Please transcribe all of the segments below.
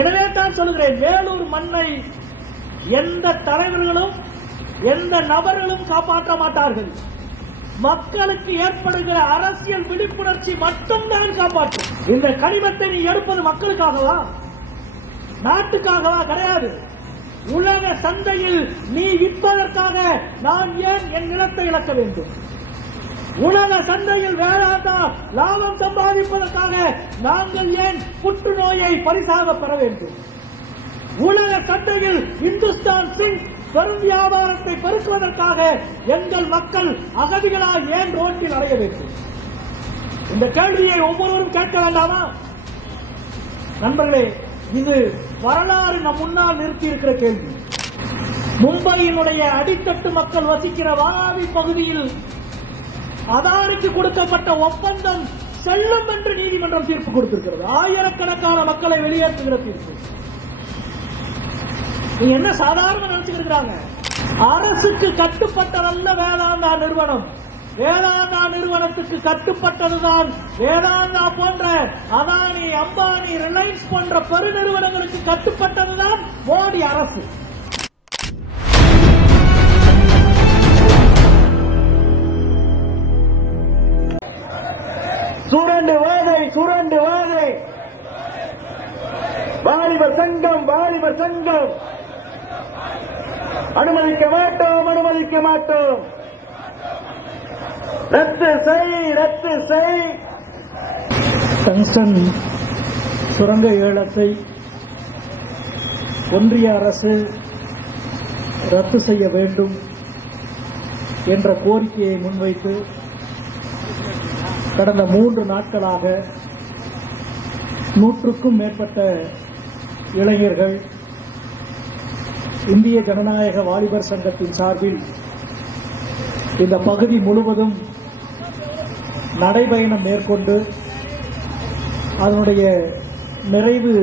எனவே தான் சொல்கிறேன், வேலூர் மண்ணை எந்த தலைவர்களும் எந்த நபர்களும் காப்பாற்ற மாட்டார்கள். மக்களுக்கு ஏற்படுகிற அரசியல் விழிப்புணர்ச்சி மட்டும்தான் காப்பாற்றும். இந்த கனிமத்தை நீ எடுப்பது மக்களுக்காகவா, நாட்டுக்காகவா? கிடையாது. உலக சந்தையில் நீ விற்பதற்காக நான் ஏன் என் நிலத்தை இழக்க வேண்டும்? உலக சந்தையில் வேளாந்தா லாபம் சம்பாதிப்பதற்காக நாங்கள் ஏன் புற்றுநோயை பரிசாக பெற வேண்டும்? உலக சந்தையில் இந்துஸ்தான் சிங் பெரும் வியாபாரத்தை பெருக்குவதற்காக எங்கள் மக்கள் அகதிகளால் ஏன் ரோட்டில் அடைய வேண்டும்? இந்த கேள்வியை ஒவ்வொருவரும் கேட்க வேண்டாமா? நண்பர்களே, இது வரலாறு நம் முன்னால் நிறுத்தி இருக்கிற கேள்வி. மும்பையினுடைய அடித்தட்டு மக்கள் வசிக்கிற வாராவி பகுதியில் அதானிக்கு கொடுக்கப்பட்ட ஒப்பந்தம் செல்லும் என்று நீதிமன்றம் தீர்ப்பு கொடுத்திருக்கிறது. ஆயிரக்கணக்கான மக்களை வெளியேற்றுகிற தீர்ப்பு. நீங்க என்ன சாதாரண நினைச்சுக்கிறாங்க? அரசுக்கு கட்டுப்பட்டதல்ல வேதாந்தா நிறுவனம். வேதாந்தா நிறுவனத்துக்கு கட்டுப்பட்டதுதான் வேதாந்தா போன்ற அதானி, அம்பானி, ரிலையன்ஸ் போன்ற பெருநிறுவனங்களுக்கு கட்டுப்பட்டதுதான் மோடி அரசு. சுரண்டு வாதை, சுரண்டு வாதை, வாலிபர் சங்கம், வாலிபர் சங்கம் அனுமதிக்க மாட்டோம், அனுமதிக்க மாட்டோம். ரத்து செய், ரத்து செய். டங்ஸ்டன் சுரங்க ஏலத்தை ஒன்றிய அரசு ரத்து செய்ய வேண்டும் என்ற கோரிக்கையை முன்வைத்து கடந்த 3 நாட்களாக 100க்கும் மேற்பட்ட இளைஞர்கள் இந்திய ஜனநாயக வாலிபர் சங்கத்தின் சார்பில் இந்த பகுதி முழுவதும் நடைபயணம் மேற்கொண்டு அதனுடைய நிறைவு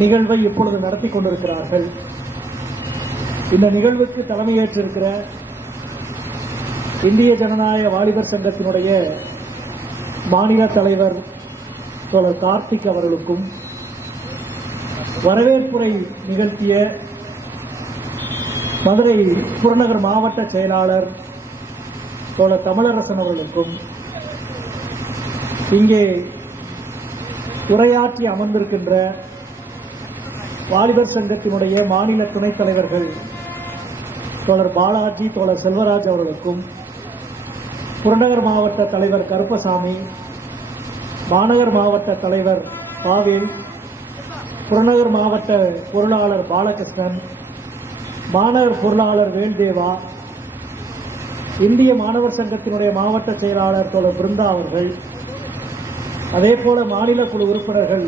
நிகழ்வை இப்பொழுது நடத்தி கொண்டிருக்கிறார்கள். இந்த நிகழ்வுக்கு தலைமையேற்றிருக்கிற இந்திய ஜனநாயக வாலிபர் சங்கத்தினுடைய மாநில தலைவர் தோழர் கார்த்திக் அவர்களுக்கும், வரவேற்புரை நிகழ்த்திய மதுரை புறநகர் மாவட்ட செயலாளர் தோழர் தமிழரசன் அவர்களுக்கும், இங்கே உரையாற்றி அமர்ந்திருக்கின்ற வாலிபர் சங்கத்தினுடைய மாநில துணைத் தலைவர்கள் தோழர் பாலாஜி, தோழர் செல்வராஜ் அவர்களுக்கும், புறநகர் மாவட்ட தலைவர் கருப்பசாமி, மாநகர் மாவட்ட தலைவர் பாவேல், புறநகர் மாவட்ட பொருளாளர் பாலகிருஷ்ணன், மாநகர் பொருளாளர் வேல்தேவா, இந்திய மாணவர் சங்கத்தினுடைய மாவட்ட செயலாளர் தோழர் பிருந்தா அவர்கள், அதேபோல மாநில குழு உறுப்பினர்கள்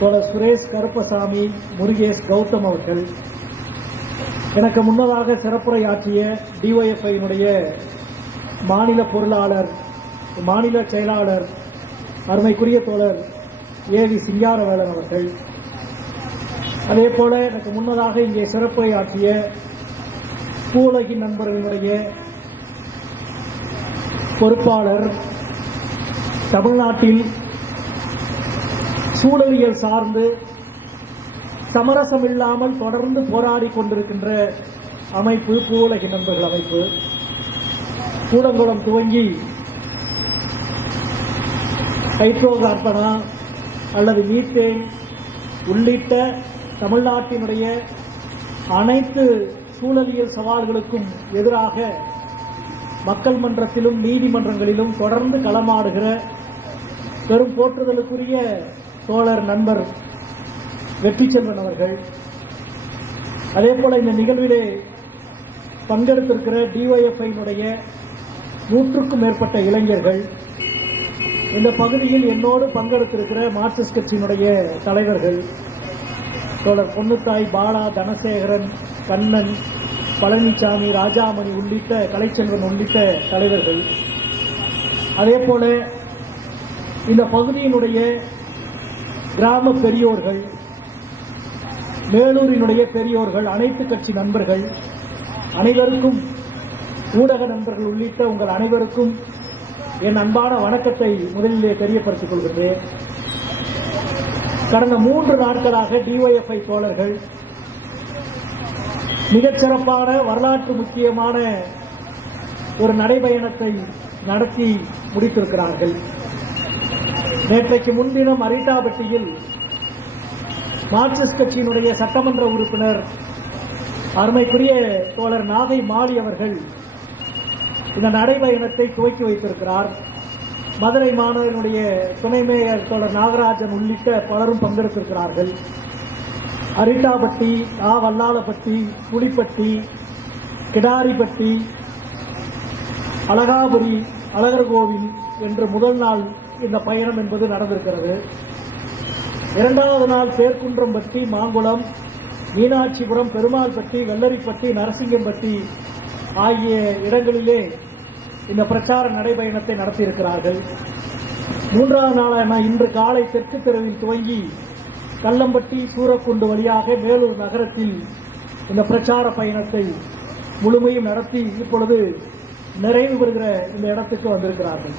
தோழர் சுரேஷ், கருப்பசாமி, முருகேஷ், கௌதம் அவர்கள், எனக்கு முன்னதாக சிறப்புரையாற்றிய டிஒஎஃப்ஐயினுடைய மாநில பொருளாளர், மாநில செயலாளர் அருமைக்குரிய தோழர் ஏவி சிங்காரவேலன் அவர்கள், அதேபோல எனக்கு முன்னதாக இங்கே சிறப்புரையாற்றிய பூவுலகி நண்பர்களுடைய பொறுப்பாளர், தமிழ்நாட்டில் சூழலியல் சார்ந்து சமரசம் இல்லாமல் தொடர்ந்து போராடி கொண்டிருக்கின்ற அமைப்பு பூவுலகி நண்பர்கள் அமைப்பு. கூடங்குளம் துவங்கி ஹைட்ரோ கார்பனா அல்லது மீத்தேன் உள்ளிட்ட தமிழ்நாட்டினுடைய அனைத்து சூழலியல் சவால்களுக்கும் எதிராக மக்கள் மன்றத்திலும் நீதிமன்றங்களிலும் தொடர்ந்து களமாடுகிற பெரும் போற்றுதலுக்குரிய தோழர் நண்பர் வெற்றிச்செல்வன் அவர்கள், அதேபோல இந்த நிகழ்விலே பங்கெடுத்திருக்கிற டிஒஎஃப்ஐயினுடைய 100க்கும் மேற்பட்ட இளைஞர்கள், இந்த பகுதியில் என்னோடு பங்கெடுத்திருக்கிற மார்க்சிஸ்ட் கட்சியினுடைய தலைவர்கள் தோழர் பொன்னுத்தாய், பாலா, தனசேகரன், கண்ணன், பழனிசாமி, ராஜாமணி உள்ளிட்ட கலைச்செல்வன் உள்ளிட்ட தலைவர்கள், அதேபோல இந்த பகுதியினுடைய கிராம பெரியோர்கள், மேலூரினுடைய பெரியோர்கள், அனைத்து கட்சி நண்பர்கள் அனைவருக்கும், ஊடக நண்பர்கள் உள்ளிட்ட உங்கள் அனைவருக்கும் என் அன்பான வணக்கத்தை முதலிலே தெரியப்படுத்திக் கொள்கின்றேன். கடந்த 3 நாட்களாக டிஒய்எஃப்ஐ தோழர்கள் மிகச்சிறப்பான வரலாற்று முக்கியமான ஒரு நடைபயணத்தை நடத்தி முடித்திருக்கிறார்கள். நேற்றைக்கு முன்தினம் அரிட்டாபட்டியில் மார்க்சிஸ்ட் கட்சியினுடைய சட்டமன்ற உறுப்பினர் அருமைக்குரிய தோழர் நாகை மாலி அவர்கள் இந்த நடைபயணத்தை துவக்கி வைத்திருக்கிறார். மதுரை மாநகரினுடைய துணை மேயர் தோழர் நாகராஜன் உள்ளிட்ட பலரும் பங்கெடுத்திருக்கிறார்கள். அரிட்டாபட்டி, வல்லாளப்பட்டி, புலிப்பட்டி, கிடாரிப்பட்டி, அழகாபுரி, அழகர்கோவில் என்று முதல் நாள் இந்த பயணம் என்பது நடந்திருக்கிறது. 2வது நாள் பேர்குன்றம்பட்டி, மாங்குளம், மீனாட்சிபுரம், பெருமாள்பட்டி, வெள்ளரிப்பட்டி, நரசிங்கம்பட்டி ஆகிய இடங்களிலே இந்த பிரச்சார நடைபயணத்தை நடத்தியிருக்கிறார்கள். 3வது நாளான இன்று காலை தெற்கு தெருவில் துவங்கி கல்லம்பட்டி, சூரக்குண்டு வழியாக மேலூர் நகரத்தில் இந்த பிரச்சார பயணத்தை முழுமையும் நடத்தி இப்பொழுது நிறைவு பெறுகிற இந்த இடத்துக்கு வந்திருக்கிறார்கள்.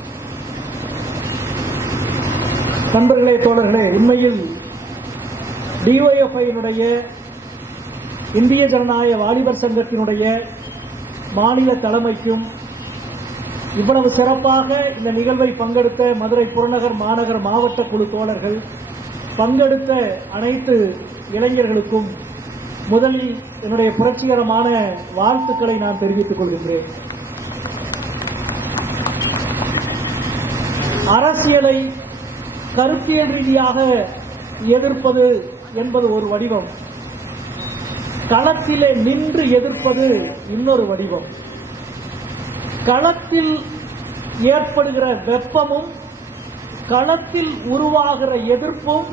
நண்பர்களே, தோழர்களே, உண்மையில் டிஒய்எஃப்ஐயினுடைய இந்திய ஜனநாயக வாலிபர் சங்கத்தினுடைய மாநில தலைமைக்கும் இவ்வளவு சிறப்பாக இந்த நிகழ்வை பங்கெடுத்த மதுரை புறநகர், மாநகர், மாவட்ட குழு தோழர்கள், பங்கெடுத்த அனைத்து இளைஞர்களுக்கும் முதலில் என்னுடைய புரட்சிகரமான வாழ்த்துக்களை நான் தெரிவித்துக் கொள்கின்றேன். அரசியலை கருத்தியல் ரீதியாக எதிர்ப்பது என்பது ஒரு வடிவம், களத்திலே நின்று எதிர்ப்பது இன்னொரு வடிவம். களத்தில் ஏற்படுகிற வெப்பமும், களத்தில் உருவாகிற எதிர்ப்பும்,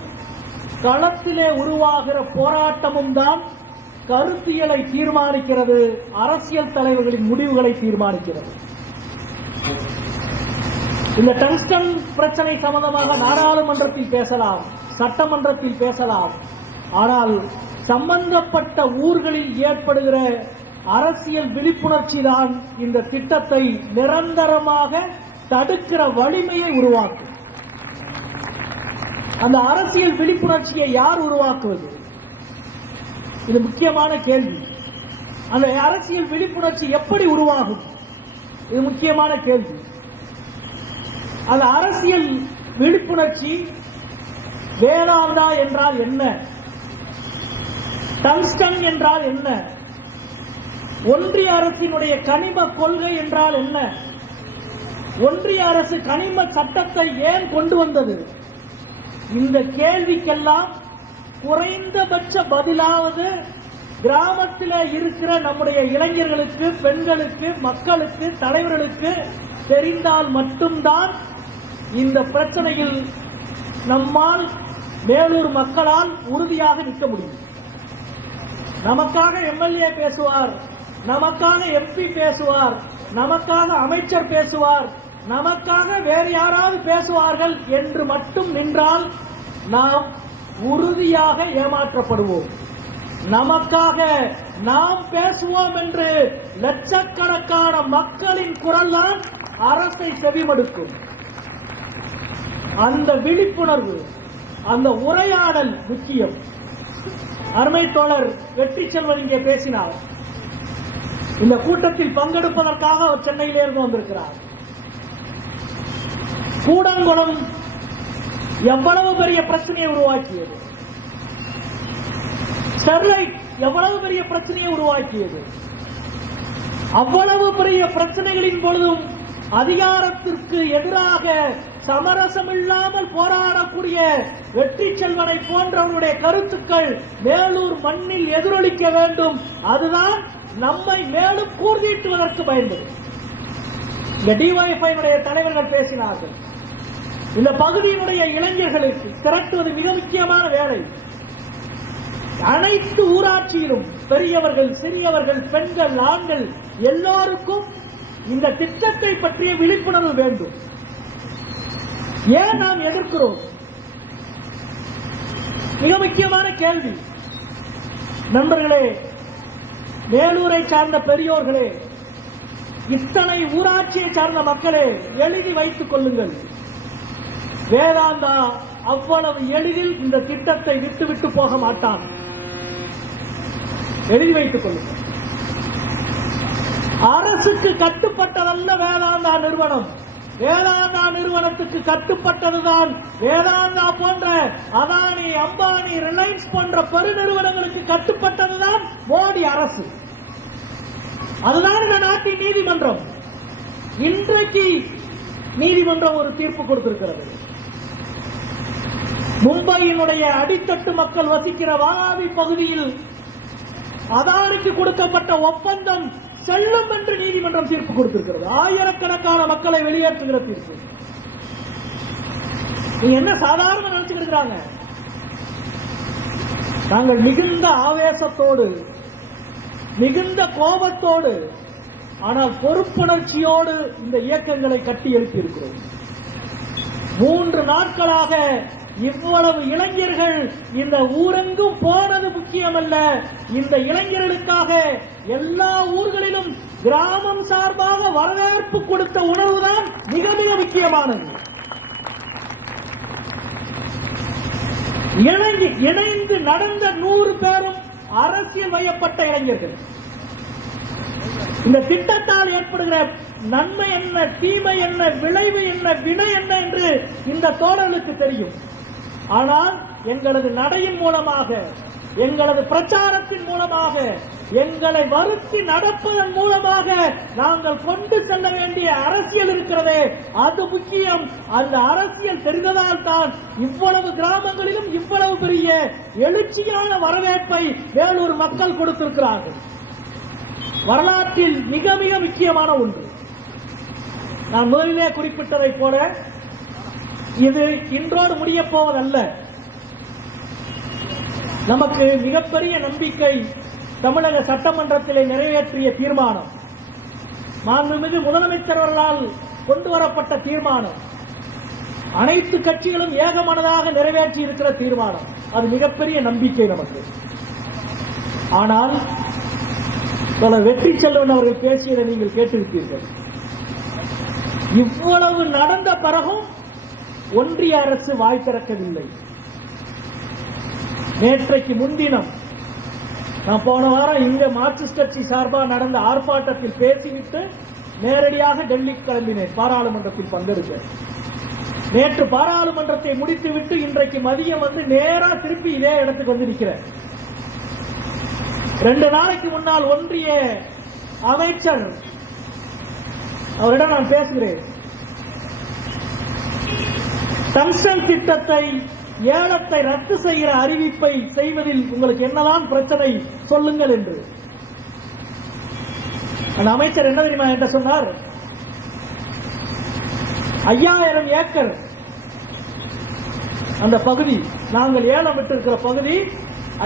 களத்திலே உருவாகிற போராட்டமும் தான் கருத்தியலை தீர்மானிக்கிறது, அரசியல் தலைவர்களின் முடிவுகளை தீர்மானிக்கிறது. இந்த டங்ஸ்டன் பிரச்சனை சம்பந்தமாக நாடாளுமன்றத்தில் பேசலாம், சட்டமன்றத்தில் பேசலாம். ஆனால் சம்பந்தப்பட்ட ஊர்களில் ஏற்படுகிற அரசியல் விழிப்புணர்ச்சி தான் இந்த திட்டத்தை நிரந்தரமாக தடுக்கிற வலிமையை உருவாக்கும். அந்த அரசியல் விழிப்புணர்ச்சியை யார் உருவாக்குவது? இது முக்கியமான கேள்வி. அந்த அரசியல் விழிப்புணர்ச்சி எப்படி உருவாகும்? இது முக்கியமான கேள்வி. அந்த அரசியல் விழிப்புணர்ச்சி வேதாந்தா என்றால் என்ன? டங்ஸ்டன் என்றால் என்ன? ஒன்றிய அரசினுடைய கனிம கொள்கை என்றால் என்ன? ஒன்றிய அரசு கனிம சட்டத்தை ஏன் கொண்டு வந்தது? இந்த கேள்விக்கெல்லாம் குறைந்தபட்ச பதிலாவது கிராமத்தில் இருக்கிற நம்முடைய இளைஞர்களுக்கு, பெண்களுக்கு, மக்களுக்கு, தலைவர்களுக்கு தெரிந்தால் மட்டும்தான் இந்த பிரச்சனையில் நம்மால், மேலூர் மக்களால் உறுதியாக நிற்க முடியும். நமக்காக எம்எல்ஏ பேசுவார், நமக்காக எம்பி பேசுவார், நமக்காக அமைச்சர் பேசுவார், நமக்காக வேறு யாராவது பேசுவார்கள் என்று மட்டும் நின்றால் நாம் உறுதியாக ஏமாற்றப்படுவோம். நமக்காக நாம் பேசுவோம் என்று லட்சக்கணக்கான மக்களின் குரல் தான் அரசை செவிமடுக்கும். அந்த விழிப்புணர்வு, அந்த உரையாடல் முக்கியம். அருமை தோழர் வெற்றி செல்வன் இங்கே பேசினார். இந்த கூட்டத்தில் பங்கெடுப்பதற்காக அவர் சென்னையிலிருந்து வந்திருக்கிறார். கூடங்குளம் எவ்வளவு பெரிய பிரச்சனையை உருவாக்கியது, ஸ்டெர்லைட் எவ்வளவு பெரிய பிரச்சனையை உருவாக்கியது. அவ்வளவு பெரிய பிரச்சனைகளின் பொழுதும் அதிகாரத்திற்கு எதிராக சமரசமில்லாமல் போராடக்கூடிய வெற்றி செல்வனை போன்றவருடைய கருத்துக்கள் மேலூர் மண்ணில் எதிரொலிக்க வேண்டும். அதுதான் நம்மை மேலும் கூர்தீட்டுவதற்கு பயன்படும். இந்த டிஒய்எஃப்ஐ தலைவர்கள் பேசினார்கள். இந்த பகுதியினுடைய இளைஞர்களுக்கு திரட்டுவது மிக முக்கியமான வேலை. அனைத்து ஊராட்சியிலும் பெரியவர்கள், சிறியவர்கள், பெண்கள், ஆண்கள் எல்லாருக்கும் இந்த திட்டத்தை பற்றிய விழிப்புணர்வு வேண்டும். ஏன் நாம் எதிர்க்கிறோம்? மிக முக்கியமான கேள்வி. நண்பர்களே, மேலூரை சார்ந்த பெரியோர்களே, இத்தனை ஊராட்சியை சார்ந்த மக்களே, எழுதி வைத்துக் கொள்ளுங்கள். வேதாந்தா அவ்வளவு எளிதில் இந்த திட்டத்தை விட்டுவிட்டு போக மாட்டான். எழுதி வைத்துக் கொள்ளுங்கள். அரசுக்கு கட்டுப்பட்டதல்ல வேதாந்தா நிறுவனம். வேதாந்தா நிறுவனத்துக்கு கட்டுப்பட்டதுதான் வேதாந்தா போன்ற அதானி, அம்பானி, ரிலையன்ஸ் போன்ற பெருநிறுவனங்களுக்கு கட்டுப்பட்டதுதான் மோடி அரசு. அதுதான் இந்த நாட்டின் நீதிமன்றம். இன்றைக்கு நீதிமன்றம் ஒரு தீர்ப்பு கொடுத்திருக்கிறது. மும்பையினுடைய அடித்தட்டு மக்கள் வசிக்கிற வாவி பகுதியில் அதானிக்கு கொடுக்கப்பட்ட ஒப்பந்தம் செல்லும் என்று நீதிமன்றம் தீர்ப்பு கொடுத்திருக்கிறது. ஆயிரக்கணக்கான மக்களை வெளியேற்றுகிற தீர்ப்பு. நீங்க என்ன சாதாரண நினைச்சுட்டு இருக்கிறாங்க? நாங்கள் மிகுந்த ஆவேசத்தோடு, மிகுந்த கோபத்தோடு, ஆனால் பொறுப்புணர்ச்சியோடு இந்த இயக்கங்களை கட்டி எழுப்பி இருக்கிறோம். 3 நாட்களாக இவ்வளவு இளைஞர்கள் இந்த ஊரெங்கும் போனது முக்கியமல்ல. இந்த இளைஞர்களுக்காக எல்லா ஊர்களிலும் கிராமம் சார்பாக வரவேற்பு கொடுத்த உணவுதான் மிக மிக முக்கியமானது. இணைந்து நடந்த 100 பேரும் அரசியல் வயப்பட்ட இளைஞர்கள். இந்த திட்டத்தால் ஏற்படுகிற நன்மை என்ன, தீமை என்ன, விளைவு என்ன, வினை என்ன என்று இந்த தோழர்களுக்கு தெரியும். ஆனால் எங்களது நடையின் மூலமாக, எங்களது பிரச்சாரத்தின் மூலமாக, எங்களை வருத்தி நடப்பதன் மூலமாக நாங்கள் கொண்டு செல்ல வேண்டிய அரசியல் இருக்கிறதே, அது முக்கியம். அந்த அரசியல் தெரிந்ததால் தான் இவ்வளவு கிராமங்களிலும் இவ்வளவு பெரிய எழுச்சியான வரவேற்பை வேலூர் மக்கள் கொடுத்திருக்கிறார்கள். வரலாற்றில் மிக மிக முக்கியமான ஒன்று. நான் முதலிலே குறிப்பிட்டதை போல இது இன்றோடு முடியப் போவதல்ல. நமக்கு மிகப்பெரிய நம்பிக்கை தமிழக சட்டமன்றத்திலே நிறைவேற்றிய தீர்மானம், மாண்புமிகு முதலமைச்சர் அவர்களால் கொண்டு வரப்பட்ட தீர்மானம், அனைத்து கட்சிகளும் ஏகமனதாக நிறைவேற்றி இருக்கிற தீர்மானம். அது மிகப்பெரிய நம்பிக்கை நமக்கு. ஆனால் வெற்றி செல்வன் அவர்கள் பேசியதை நீங்கள் கேட்டிருப்பீர்கள். இவ்வளவு நடந்த பிறகும் ஒன்றிய அரசு வாய் திறக்கவில்லை. நேற்றைக்கு முன்தினம் நான் போன வாரம் இங்க மார்க்சிஸ்ட் கட்சி சார்பாக நடந்த ஆர்ப்பாட்டத்தில் பேசிவிட்டு நேரடியாக டெல்லிக்கு கிளம்பினேன் பாராளுமன்றத்தில் பங்கெடுக்க. நேற்று பாராளுமன்றத்தை முடித்துவிட்டு இன்றைக்கு மதியம் நேரா திருப்பி இதே இடத்துக்கு வந்து நிற்கிறேன். 2 நாளைக்கு முன்னால் ஒன்றிய அமைச்சர் அவரிடம் நான் பேசுகிறேன். டங்ஸ்டன் திட்டத்தை, ஏலத்தை ரத்து செய்கிற அறிவிப்பை செய்வதில் உங்களுக்கு என்னதான் பிரச்சனை சொல்லுங்கள் என்று. அந்த அமைச்சர் என்ன தெரியுமா என்று சொன்னார்? 5000 ஏக்கர் அந்த பகுதி, நாங்கள் ஏலம் விட்டிருக்கிற பகுதி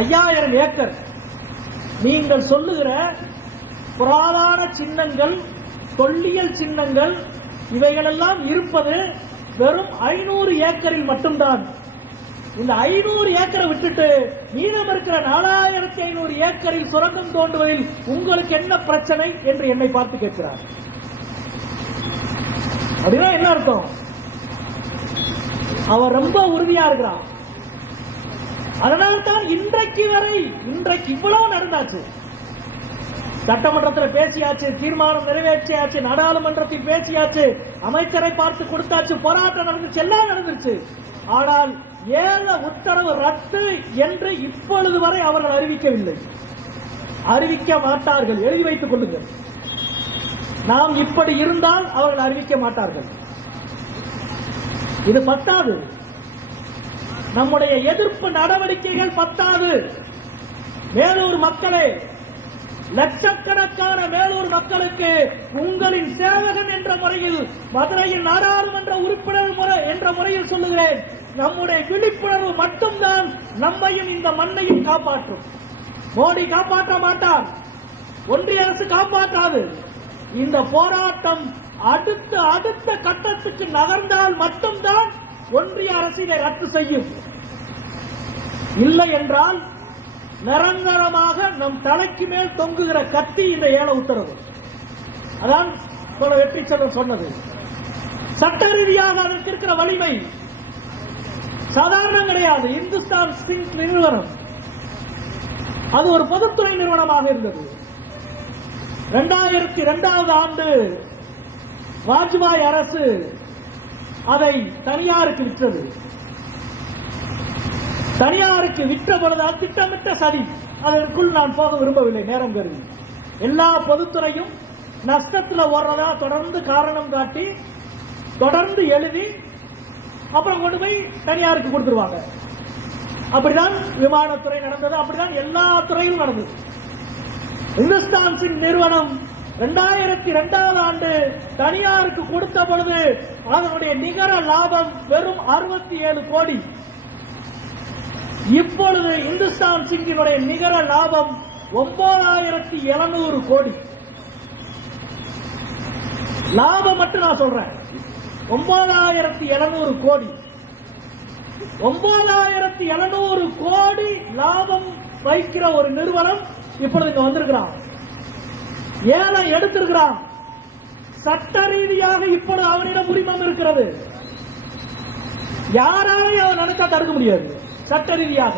5000 ஏக்கர். நீங்கள் சொல்லுகிற புராதான சின்னங்கள், தொல்லியல் சின்னங்கள், இவைகளெல்லாம் இருப்பது வெறும் 500 ஏக்கரில் மட்டும்தான். இந்த 500 ஏக்கரை விட்டுட்டு மீதம் இருக்கிற 4500 ஏக்கரில் சுரங்கம் தோண்டுவதில் உங்களுக்கு என்ன பிரச்சனை என்று என்னை பார்த்து கேட்கிறார். அப்படின்னா என்ன அர்த்தம்? அவர் ரொம்ப உறுதியா இருக்கிறார். அதனால்தான் இன்றைக்கு வரை, இன்றைக்கு இவ்வளவு நடந்தாச்சு. சட்டமன்றத்தில் பேசியாச்சு, தீர்மானம் நிறைவேற்றியாச்சு, நாடாளுமன்றத்தில் பேசியாச்சு, அமைச்சரை பார்த்து கொடுத்தாச்சு, போராட்டம் நடந்துச்சு, எல்லாம் நடந்துச்சு. ஆனால் ஏல உத்தரவு ரத்து என்று இப்பொழுது வரை அவர்கள் அறிவிக்கவில்லை. அறிவிக்க மாட்டார்கள். எழுதி வைத்துக் கொள்ளுங்கள். நாம் இப்படி இருந்தால் அவர்கள் அறிவிக்க மாட்டார்கள். இது பத்தாது. நம்முடைய எதிர்ப்பு நடவடிக்கைகள் பத்தாது. மேலூர் மக்களே, லட்சக்கணக்கான மேலூர் மக்களுக்கு உங்களின் சேவகன் என்ற முறையில், மதுரையின் நாடாளுமன்ற உறுப்பினர் என்ற முறையில் சொல்லுகிறேன், நம்முடைய விழிப்புணர்வு மட்டும்தான் நம்மையும் இந்த மண்ணையும் காப்பாற்றும். மோடி காப்பாற்ற மாட்டார், ஒன்றிய அரசு காப்பாற்றாது. இந்த போராட்டம் அடுத்த கட்டத்துக்கு நகர்ந்தால் மட்டும்தான் ஒன்றிய அரசினை ரத்து செய்யும். இல்லை என்றால் நிரந்தரமாக நம் தலைக்கு மேல் தொங்குகிற கத்தி இந்த ஏல உத்தரவு. அதான் வெற்றி செல்வன் சொன்னது. சட்ட ரீதியாக அதற்கு இருக்கிற வலிமை, சாதாரணம் கிடையாது. இந்துஸ்தான் சிங்க் நிறுவனம் அது ஒரு பொதுத்துறை நிறுவனமாக இருந்தது. 2002 ஆண்டு வாஜ்பாய் அரசு அதை தனியாருக்கு விற்றது. தனியாருக்கு விற்ற பொழுது திட்டமிட்ட சதி. அதற்குள் நான் போக விரும்பவில்லை, நேரம் கருதி. எல்லா பொதுத்துறையும் நஷ்டத்தில் ஓடுறதா தொடர்ந்து காரணம் காட்டி தொடர்ந்து எழுதி அப்புறம் கொண்டு போய் தனியாருக்கு கொடுத்துருவாங்க. அப்படிதான் விமானத்துறை நடந்தது, அப்படிதான் எல்லா துறையும் நடந்தது. இந்துஸ்தான் சிங் நிறுவனம் 2002 ஆண்டு தனியாருக்கு கொடுத்த பொழுது அதனுடைய நிகர லாபம் வெறும் 67 கோடி. இப்பொழுது இந்துஸ்தான் சிங்கினுடைய நிகர லாபம் 9700 கோடி. லாபம் மட்டும் நான் சொல்றேன், 9700 கோடி. 9700 கோடி லாபம் வைக்கிற ஒரு நிறுவனம் இப்பொழுது இங்க வந்திருக்கிறான், ஏலம் எடுத்திருக்கிறான். சட்ட ரீதியாக இப்பொழுது அவனிடம் உரிமம் இருக்கிறது. யாராலையும் அவன் நினைச்சா தடுக்க முடியாது. சட்ட ரீதியாக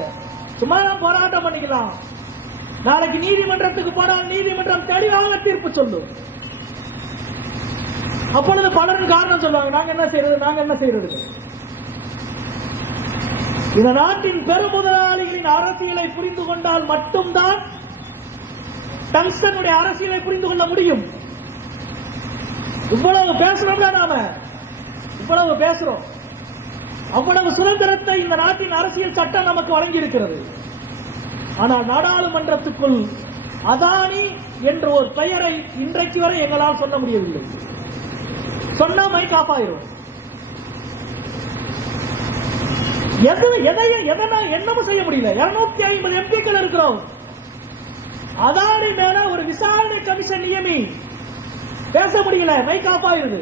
சும்மா போராட்டம் பண்ணிக்கலாம். நாளைக்கு நீதிமன்றத்துக்கு போனால் நீதிமன்றம் தெளிவாக தீர்ப்பு சொல்லும். அப்பொழுது பலரும் காரணம் சொல்லுவாங்க, நாங்க என்ன செய்யறது. இந்த நாட்டின் பெருமுதலாளிகளின் அரசியலை புரிந்து கொண்டால் மட்டும்தான் டங்ஸ்டனுடைய அரசியலை புரிந்து கொள்ள முடியும். இவ்வளவு பேசுறோம்னா நாம இவ்வளவு பேசுறோம், அவ்வளவு சுதந்திரத்தை இந்த நாட்டின் அரசியல் சட்டம் நமக்கு வழங்கி இருக்கிறது. ஆனால் நாடாளுமன்றத்துக்குள் அதானி என்ற ஒரு பெயரை இன்றைக்கு வரை எங்களால் சொல்ல முடியவில்லை. சொன்னா மைக் ஆஃப் ஆயிரும். என்னமும் செய்ய முடியல. 250 எம்பிக்கள் இருக்கிறோம். அதானி மேல ஒரு விசாரணை கமிஷன் நியமி, பேச முடியல, மைக் ஆஃப் ஆயிருது.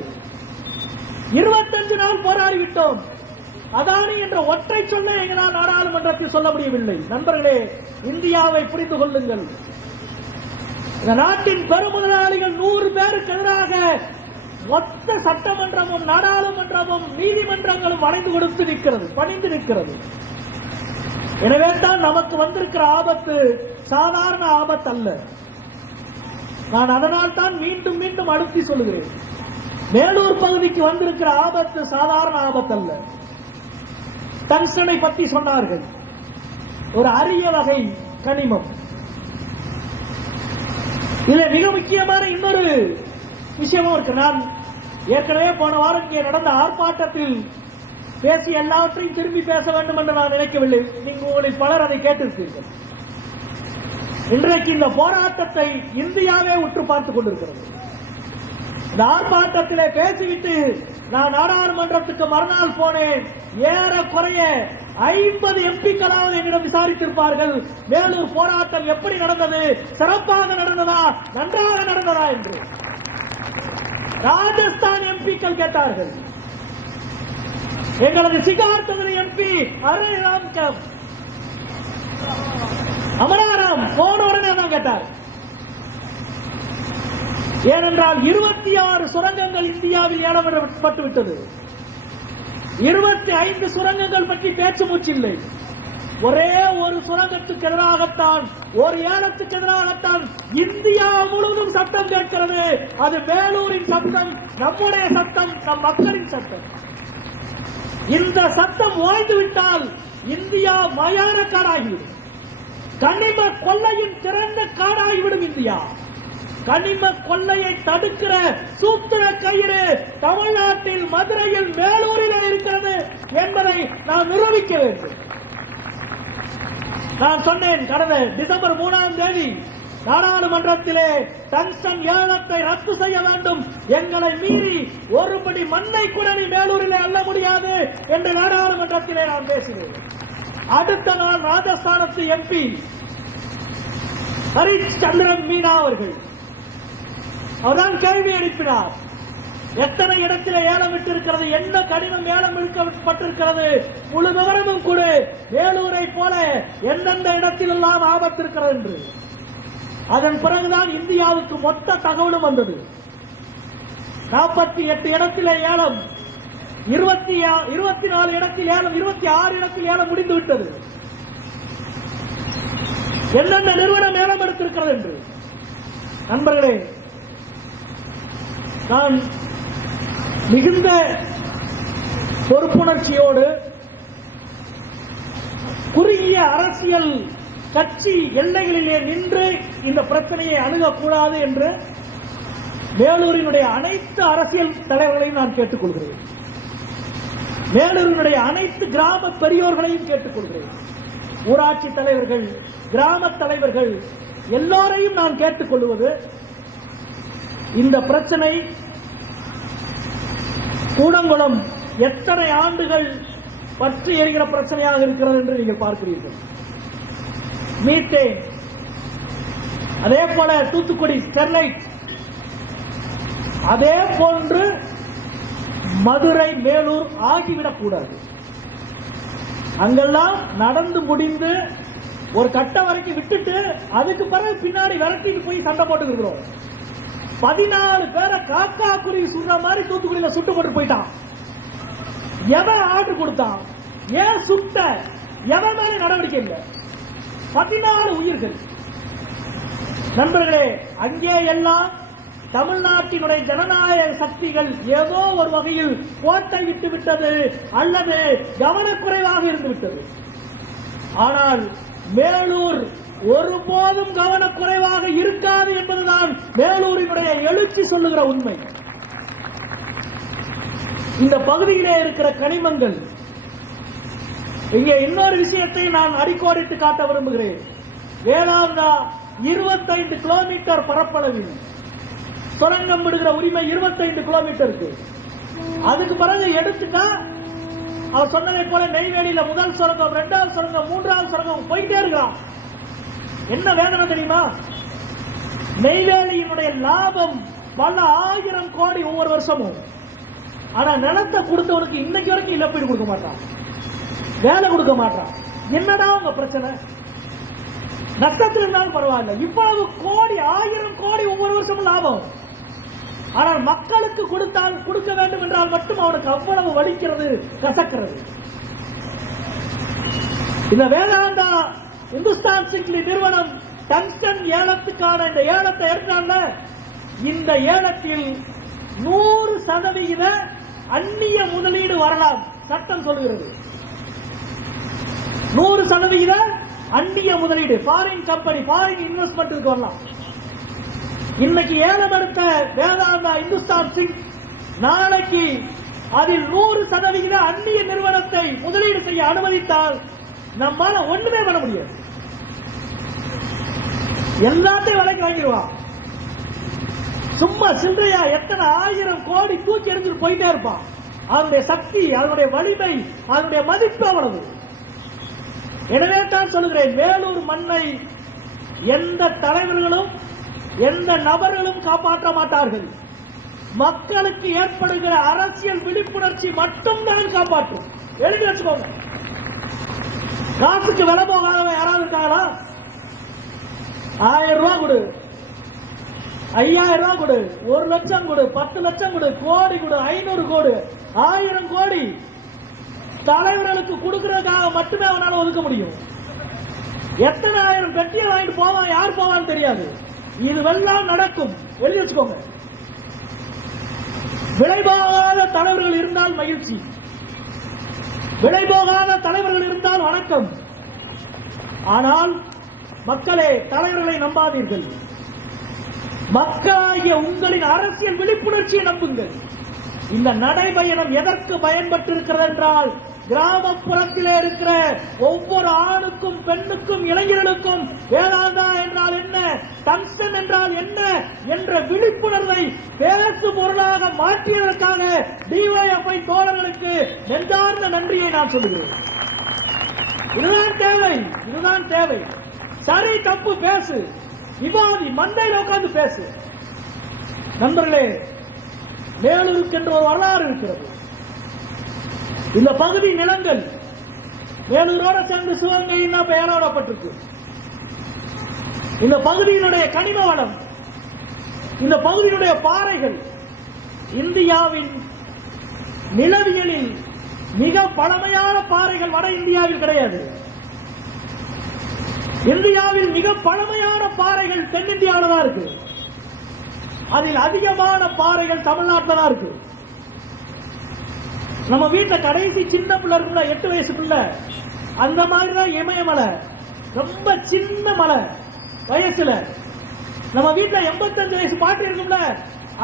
25 நாள் போராடிவிட்டோம். அதானி என்ற ஒற்றை சொல்ல எங்களால் நாடாளுமன்றத்தில் சொல்ல முடியவில்லை. நண்பர்களே, இந்தியாவை புரிந்து கொள்ளுங்கள். இந்த நாட்டின் பெருமுதலாளிகள் 100 பேருக்கு எதிராக மொத்த சட்டமன்றமும் நாடாளுமன்றமும் நீதிமன்றங்களும் வளைந்து கொடுத்து நிற்கிறது, பணிந்து நிற்கிறது. எனவே தான் நமக்கு வந்திருக்கிற ஆபத்து சாதாரண ஆபத்து அல்ல. நான் அதனால் தான் மீண்டும் மீண்டும் அழுத்தி சொல்லுகிறேன், மேலூர் பகுதிக்கு வந்திருக்கிற ஆபத்து சாதாரண ஆபத்து அல்ல. டங்ஸ்டனை பற்றி சொன்னார்கள், ஒரு அரிய வகை கனிமம். இதுல மிக முக்கியமான இன்னொரு விஷயமும் இருக்கு. நான் ஏற்கனவே போன வாரம் இங்கே நடந்த ஆர்ப்பாட்டத்தில் பேசி எல்லாவற்றையும் திரும்பி பேச வேண்டும் என்று நான் நினைக்கவில்லை. நீங்கள் உங்களில் பலர் அதை கேட்டிருப்பீர்கள். இன்றைக்கு இந்த போராட்டத்தை இந்தியாவே உற்று பார்த்துக் கொண்டிருக்கிறது. இந்த ஆர்ப்பாட்டத்திலே பேசிவிட்டு நான் நாடாளுமன்றத்துக்கு மறுநாள் போனேன். ஏறக்குறைய 50 எம்பிக்களாவது என்னிடம் விசாரித்திருப்பார்கள், மேலூர் போராட்டம் எப்படி நடந்தது, சிறப்பாக நடந்ததா, நன்றாக நடந்ததா என்று. ராஜஸ்தான் எம்பிக்கள் கேட்டார்கள். எங்களது சிகார் தொகுதி எம்பி அருள்ராம் அமராராம் போன உடனே தான் கேட்டார். ஏனென்றால் 26 சுரங்கங்கள் இந்தியாவில் ஏலப்பட்டு விட்டது. 25 சுரங்கங்கள் பற்றி பேச்சு மூச்சில்லை. ஒரே ஒரு சுரங்கத்துக்கு எதிராகத்தான், ஒரு ஏலத்துக்கு எதிராகத்தான் இந்தியா முழுவதும் சட்டம் கேட்கிறது. அது வேலூரின் சட்டம், நம்முடைய சட்டம், நம் மக்களின் சட்டம். இந்த சட்டம் ஓய்ந்துவிட்டால் இந்தியா மயான காடாகிவிடும். கனிம கொள்ளையின் திறந்த காடாகிவிடும் இந்தியா. கனிம கொள்ளையை தடுக்கிற சூத்திர கயிறு தமிழ்நாட்டில் மதுரையில் மேலூரில் இருக்கிறது என்பதை நாம் நிரூபிக்க வேண்டும். நான் சொன்னேன், கடந்த டிசம்பர் 3ஆம் தேதி நாடாளுமன்றத்திலே டங்ஸ்டன் ஏலத்தை ரத்து செய்ய வேண்டும், எங்களை மீறி ஒருபடி மண்ணை கூட நீ மேலூரிலே அள்ள முடியாது என்று நாடாளுமன்றத்திலே நான் பேசினேன். அடுத்த நாள் ராஜஸ்தானத்து எம்பி ஹரிஷ் சந்திரன் மீனா அவர்கள் அவர்தான் கேள்வி எழுப்பினார். எத்தனை இடத்தில் ஏலம் விட்டிருக்கிறது, என்ன கடினம் ஏலம் விடுக்கப்பட்டிருக்கிறது, முழு விவரமும் கூட வேலூரை போல எந்தெந்த இடத்தில் எல்லாம் ஆபத்து இருக்கிறது என்று. அதன் பிறகுதான் இந்தியாவுக்கு மொத்த தகவலும் வந்தது. 48 இடத்திலே ஏலம், 24 இடத்தில் ஏலம், 26 இடத்தில் ஏலம் முடிந்துவிட்டது. எந்தெந்த நிறுவனம் ஏலம் எடுத்திருக்கிறது என்று நண்பர்களே, நான் மிகுந்த பொறுப்புணர்ச்சியோடு குறுகிய அரசியல் கட்சி எல்லைகளிலே நின்று இந்த பிரச்சனையை அணுகக்கூடாது என்று வேலூரினுடைய அனைத்து அரசியல் தலைவர்களையும் நான் கேட்டுக் கொள்கிறேன். வேலூரினுடைய அனைத்து கிராம பெரியோர்களையும் கேட்டுக் கொள்கிறேன். ஊராட்சி தலைவர்கள், கிராம தலைவர்கள் எல்லோரையும் நான் கேட்டுக் கொள்வது, இந்த பிரச்சனை கூடங்குளம் எத்தனை ஆண்டுகள் பற்றி எரிகிற பிரச்சனையாக இருக்கிறது என்று நீங்கள் பார்க்கிறீர்கள். மீத்தேன், அதே போல தூத்துக்குடி ஸ்டெர்லைட், அதே போன்று மதுரை, மேலூர் ஆகிவிடக்கூடாது. அங்கெல்லாம் நடந்து முடிந்து ஒரு கட்டம் வரைக்கும் விட்டுட்டு அதுக்கு பிறகு பின்னாடி விரட்டிட்டு போய் சண்டை போட்டு இருக்கிறோம். 14 பேரை காக்கா குருவி சுடுற மாதிரி தூத்துக்குடியில சுட்டு போட்டு போயிட்டான். எவன் ஆர்டர் கொடுத்தான்? ஏன் சுட்ட? எவன் மேலே நடவடிக்கை இல்லை? 14 உயிர்கள். நண்பர்களே, அங்கே எல்லாம் தமிழ்நாட்டினுடைய ஜனநாயக சக்திகள் ஏதோ ஒரு வகையில் கோட்டை விட்டு விட்டது அல்லது கவனக்குறைவாக இருந்து விட்டது. ஆனால் மேலூர் ஒருபோதும் கவனக்குறைவாக இருக்காது என்பதுதான் மேலூரினுடைய எழுச்சி சொல்லுகிற உண்மை. இந்த பகுதியிலே இருக்கிற கனிமங்கள், இங்கே இன்னொரு விஷயத்தை நான் அடிக்கோடிட்டு காட்ட விரும்புகிறேன். வேளாங்கா 25 கிலோமீட்டர் பரப்பளவில் சுரங்கம் விடுகிற உரிமை 25 கிலோமீட்டருக்கு. அதுக்கு பிறகு எடுத்துட்டா அவர் சொன்னதை போல நெய்வேலியில முதல் சுரங்கம், 2வது சுரங்கம், 3வது சுரங்கம் போயிட்டே இருக்கிறான். என்ன வேதனை தெரியுமா? நெய்வேலியினுடைய லாபம் பல 1000 கோடி ஒவ்வொரு வருஷமும். ஆனா நிலத்தை கொடுத்தவனுக்கு இன்னைக்கு வரைக்கும் இழப்பீடு கொடுக்க மாட்டான், வேலை கொடுக்க மாட்டான். என்னடா உங்க பிரச்சனை? நஷ்டத்தில் இருந்தாலும் பரவாயில்ல, இவ்வளவு கோடி, 1000 கோடி ஒவ்வொரு வருஷமும் லாபம். ஆனால் மக்களுக்கு கொடுக்க வேண்டும் என்றால் மட்டும் அவனுக்கு அவ்வளவு வலிக்கிறது, கசக்கிறது. இந்த வேதாந்தா இந்துஸ்தான் சிங்க்லி நிறுவனம் டங்ஸ்டன் ஏலத்துக்கான இந்த ஏலத்தை எடுத்தாங்க. இந்த ஏலத்தில் 100% அந்நிய முதலீடு வரலாம், சட்டம் சொல்கிறது. 100% அந்நிய முதலீடு, ஃபாரின் கம்பெனி, ஃபாரின் இன்வெஸ்ட்மெண்ட் வரலாம். இன்னைக்கு ஏலம் எடுத்த வேதாந்தா இந்துஸ்தான் சிங்க் நாளைக்கு அதில் 100% அந்நிய நிறுவனத்தை முதலீடு செய்ய அனுமதித்தால் நம்மால ஒண்ணுமே பண்ண முடியாது. எல்லாத்தையும் விலைக்கு வாங்கிடுவான். சும்மா சில்றையா எத்தனை 1000 கோடி தூக்கி எடுத்துட்டு போயிட்டே இருப்பான். அதனுடைய சக்தி, அதனுடைய வலிமை, அதனுடைய மதிப்பு அவ்வளவு. எனவே தான் சொல்லுகிறேன், வேலூர் மண்ணை எந்த தலைவர்களும் எந்த நபர்களும் காப்பாற்ற மாட்டார்கள். மக்களுக்கு ஏற்படுகிற அரசியல் விழிப்புணர்ச்சி மட்டும்தான் காப்பாற்றும். எழுதி வச்சுக்கோங்க. காசுக்கு விலை போகாதவன் யாராவது இருக்காங்களா? 1000 ரூபாய் கொடு, 5000 ரூபாய் கொடு, 1 லட்சம் கொடு, 10 லட்சம் கொடு, கோடி கொடு, 500 கோடி, 1000 கோடி தலைவர்களுக்கு கொடுக்கிறதுக்காக மட்டுமே அவனால ஒதுக்க முடியும். எத்தனை 1000 பெட்டியை வாங்கிட்டு போவான், யார் போவான்னு தெரியாது. இதுவெல்லாம் நடக்கும், எழுதி வச்சுக்கோங்க. விளைபோகாத தலைவர்கள் இருந்தால் மகிழ்ச்சி, விளைபோகாத தலைவர்கள் இருந்தால் வணக்கம். ஆனால் மக்களே, தலைவர்களை நம்பாதீர்கள். மக்களாகிய உங்களின் அரசியல் விழிப்புணர்ச்சியை நம்புங்கள். இந்த நடைபயணம் எதற்கு பயன்பட்டிருக்கிறது என்றால், கிராமப்புறத்திலே இருக்கிற ஒவ்வொரு ஆணுக்கும், பெண்ணுக்கும், இளைஞர்களுக்கும் வேதாந்தா என்றால் என்ன, டங்ஸ்டன் என்றால் என்ன என்ற விழிப்புணர்வை பேசு பொருளாக மாற்றியதற்காக டிஒய்எஃப்ஐ தோழர்களுக்கு நெஞ்சார்ந்த நன்றியை நான் சொல்லுகிறேன். இதுதான் தேவை, இதுதான் தேவை. சரி தப்பு பேசு, விவாதி, மண்டையில் உட்கார்ந்து பேசு. நண்பர்களே, வேலூருக்கு என்று ஒரு வரலாறு இருக்கிறது. இந்த பகுதி நிலங்கள் வேலூரோட சேர்ந்து சிவகங்கைன்னா பெயரோடப்பட்டிருக்கு. இந்த பகுதியினுடைய கனிம வளம், இந்த பகுதியினுடைய பாறைகள் இந்தியாவின் நிலவியலில் மிக பழமையான பாறைகள் வட இந்தியாவில் கிடையாது. இந்தியாவில் மிக பழமையான பாறைகள் தென்னிந்தியாவில் தான் இருக்கு. அதில் அதிகமான பாறைகள் தமிழ்நாட்டில் தான் இருக்கு. நம்ம வீட்டுல கடைசி சின்ன பிள்ளை இருக்குல்ல, 8 வயசுக்குள்ள, அந்த மாதிரிதான் இமயமலை. ரொம்ப சின்ன மலை வயசுல. நம்ம வீட்டுல 85 வயசு பாட்டி இருக்கும்ல,